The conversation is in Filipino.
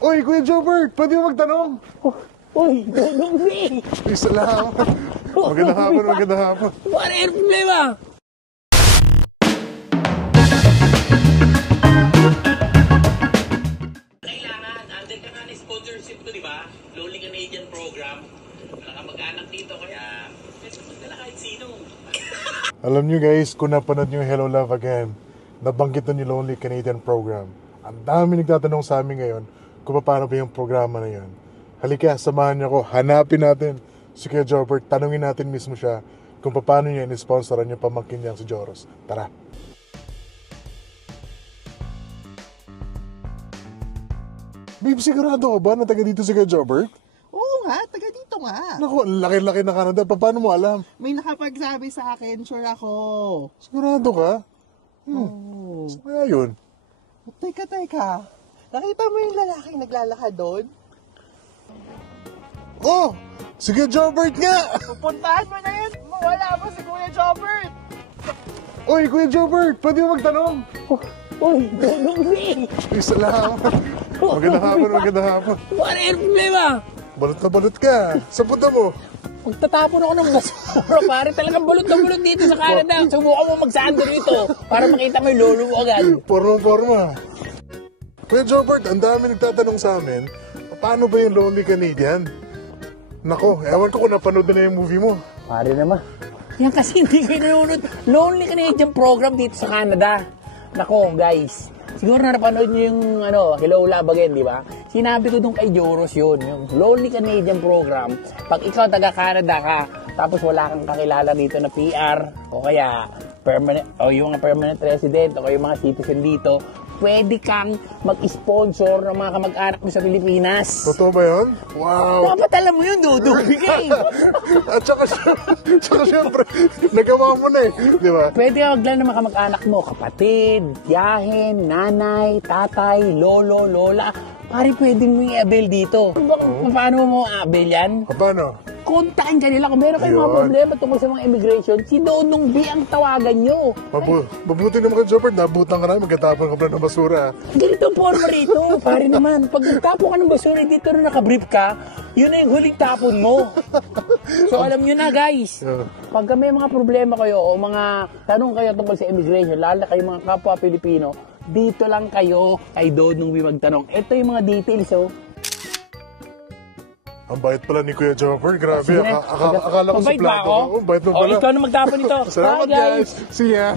Uy, Kuya Jobert, pwede mo magtanong? Uy, Dodong B! Uy, salamat. Magandang hapon, magandang hapon. Ano yung problema? Kailangan, under ka na sponsorship to, di ba? Lonely Canadian program. Wala ka mag-anak dito, kaya pwede magdala kahit sino. Alam nyo guys, kung napanood nyo Hello Love Again, nabanggit na yung Lonely Canadian program. Ang dami nagtatanong sa amin ngayon kung paano ba yung programa na yun. Halika, samahan niyo ako, hanapin natin si Kuya Jobert, tanungin natin mismo siya kung paano niya in-sponsoran yung pamangkin niyang si Joros. Tara! Babe, sigurado ka ba na taga dito si Kuya Jobert? Oo nga, taga dito nga. Naku, ang laki-laki na Canada. Paano mo alam? May nakapagsabi sa akin, sure ako. Sigurado ka? Oo. Kaya yun. Teka. Nakita mo yung lalaking naglalakad doon? Oh! Si Kuya Jobert nga! Pupuntahan mo na yun. Wala pa si Kuya Jobert. Uy, Kuya Jobert, pwede mo magtanong? Uy, Dodong B! Uy, salamat. Magandang hapon, magandang hapon. Ano yung problema? Balot na balot ka. Sa punta mo? Magtatapon ako ng basura, pare. Talagang bulot na bulot dito sa Canada. Subukan mo magsando rito para makita mo yung lolo mo agad. Porma. Kuya Jobert, ang dami nagtatanong sa amin, paano ba yung Lonely Canadian? Nako, ewan ko kung napanood na yung movie mo. Pare naman. Yan kasi hindi ko nanonood. Lonely Canadian program dito sa Canada. Nako, guys. Siguro na napanood nyo yung Hello Love Again, di ba? Sinabi ko dun kay Joros yun, yung Lonely Canadian program. Pag ikaw taga-Canada ka, tapos wala kang kakilala dito na PR, o kaya permanent, o yung mga permanent resident, o yung mga citizen dito, pwede kang mag-sponsor ng mga kamag-anak mo sa Pilipinas. Totoo ba yun? Wow! Dapat alam mo yun, Dodong Bigay. At saka syempre, nagawa mo na eh. Di ba? Pwede ka maglaan ng mga kamag-anak mo, kapatid, tiyahin, nanay, tatay, lolo, lola. Pare, pwede mo i-avail dito. Paano mo i-avail yan? Paano? Kontakin ka nila kung meron kayong mga Ayun. problema tungkol sa mga immigration, si Dodong B ang tawagan nyo. Mabuti naman ka, Jobert. Nabutan ka na, magkatapon ka pala ng basura. Ganito ang forma rito, pare naman. Pag nagtapo ka ng basura dito na nakabrief ka, yun na yung huling tapon mo. So alam nyo na guys, pag may mga problema kayo o mga tanong kayo tungkol sa immigration, lalo na kayo mga kapwa Pilipino, dito lang kayo kay Dodong B magtanong. Ito yung mga details Ang bait pala ni Kuya Jobert. Grabe, Sige na. akala ko Mabait ba suplado ako? ka. Bait mo pala. Ikaw na magtapon nito. Salamat Bye, guys. See ya.